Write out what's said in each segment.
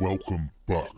Welcome back.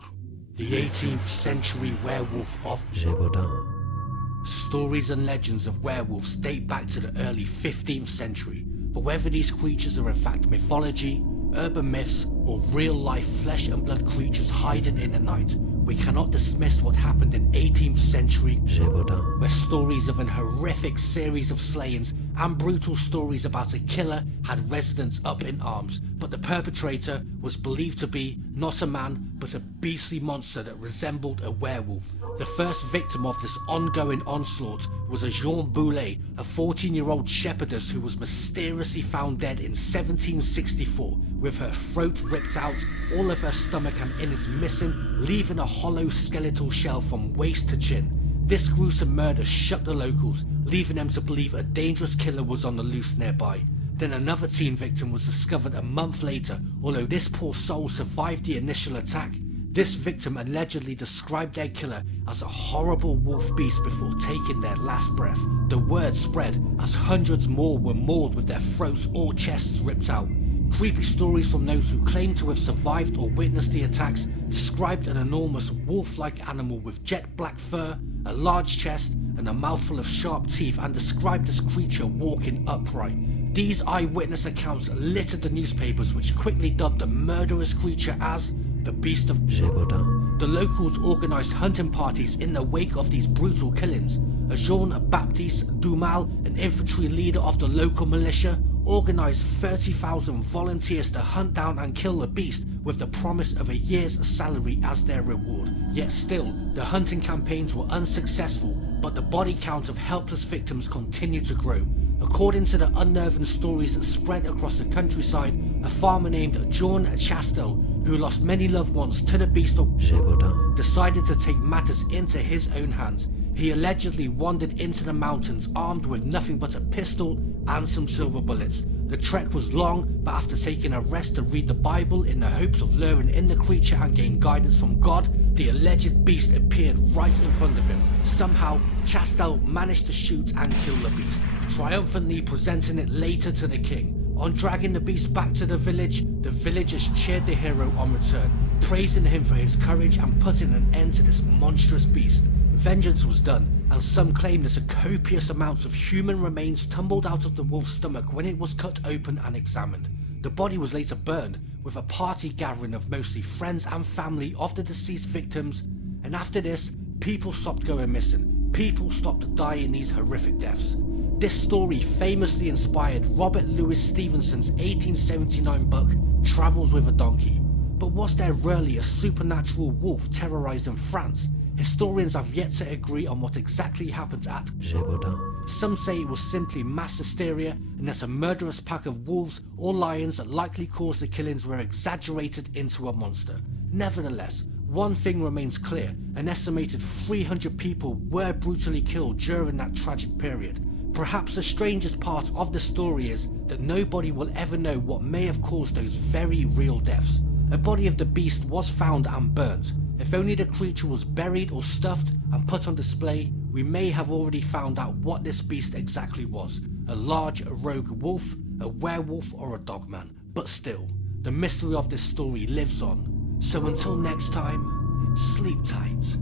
The 18th century werewolf of Gévaudan. Stories and legends of werewolves date back to the early 15th century, but whether these creatures are in fact mythology, urban myths, or real-life flesh and blood creatures hiding in the night, we cannot dismiss what happened in 18th century Gévaudan. where stories of an horrific series of slayings and brutal stories about a killer had residents up in arms, but the perpetrator was believed to be not a man but a beastly monster that resembled a werewolf. The first victim of this ongoing onslaught was a Jean Boulet, a 14-year-old shepherdess who was mysteriously found dead in 1764 with her throat ripped out, all of her stomach and innards missing, leaving a hollow skeletal shell from waist to chin. This gruesome murder shook the locals, leaving them to believe a dangerous killer was on the loose nearby. Then another teen victim was discovered a month later. Although this poor soul survived the initial attack, this victim allegedly described their killer as a horrible wolf beast before taking their last breath. The word spread as hundreds more were mauled with their throats or chests ripped out. Creepy stories from those who claimed to have survived or witnessed the attacks described an enormous wolf-like animal with jet black fur, a large chest, and a mouthful of sharp teeth, and described this creature walking upright. These eyewitness accounts littered the newspapers, which quickly dubbed the murderous creature as the Beast of Gévaudan. The locals organised hunting parties in the wake of these brutal killings. Jean-Baptiste Dumal, an infantry leader of the local militia, organised 30,000 volunteers to hunt down and kill the beast with the promise of a year's salary as their reward. Yet still, the hunting campaigns were unsuccessful, but the body count of helpless victims continued to grow. According to the unnerving stories that spread across the countryside, a farmer named John Chastel, who lost many loved ones to the beast of Gévaudan. decided to take matters into his own hands. He allegedly wandered into the mountains armed with nothing but a pistol and some silver bullets. The trek was long, but after taking a rest to read the Bible in the hopes of luring in the creature and gain guidance from God, the alleged beast appeared right in front of him. Somehow, Chastel managed to shoot and kill the beast, triumphantly presenting it later to the king. On dragging the beast back to the villagers cheered the hero on return, praising him for his courage and putting an end to this monstrous beast. Vengeance was done, and some claim that a copious amounts of human remains tumbled out of the wolf's stomach when it was cut open and examined. The body was later burned, with a party gathering of mostly friends and family of the deceased victims, and after this, people stopped going missing. People stopped dying these horrific deaths. This story famously inspired Robert Louis Stevenson's 1879 book, Travels with a Donkey. But was there really a supernatural wolf terrorizing France? Historians have yet to agree on what exactly happened at Gévaudan. Some say it was simply mass hysteria and that a murderous pack of wolves or lions that likely caused the killings were exaggerated into a monster. Nevertheless, one thing remains clear: an estimated 300 people were brutally killed during that tragic period. Perhaps the strangest part of the story is that nobody will ever know what may have caused those very real deaths. A body of the beast was found and burnt. If only the creature was buried or stuffed and put on display, we may have already found out what this beast exactly was: a large rogue wolf, a werewolf, or a dogman. But still, the mystery of this story lives on. So until next time, sleep tight.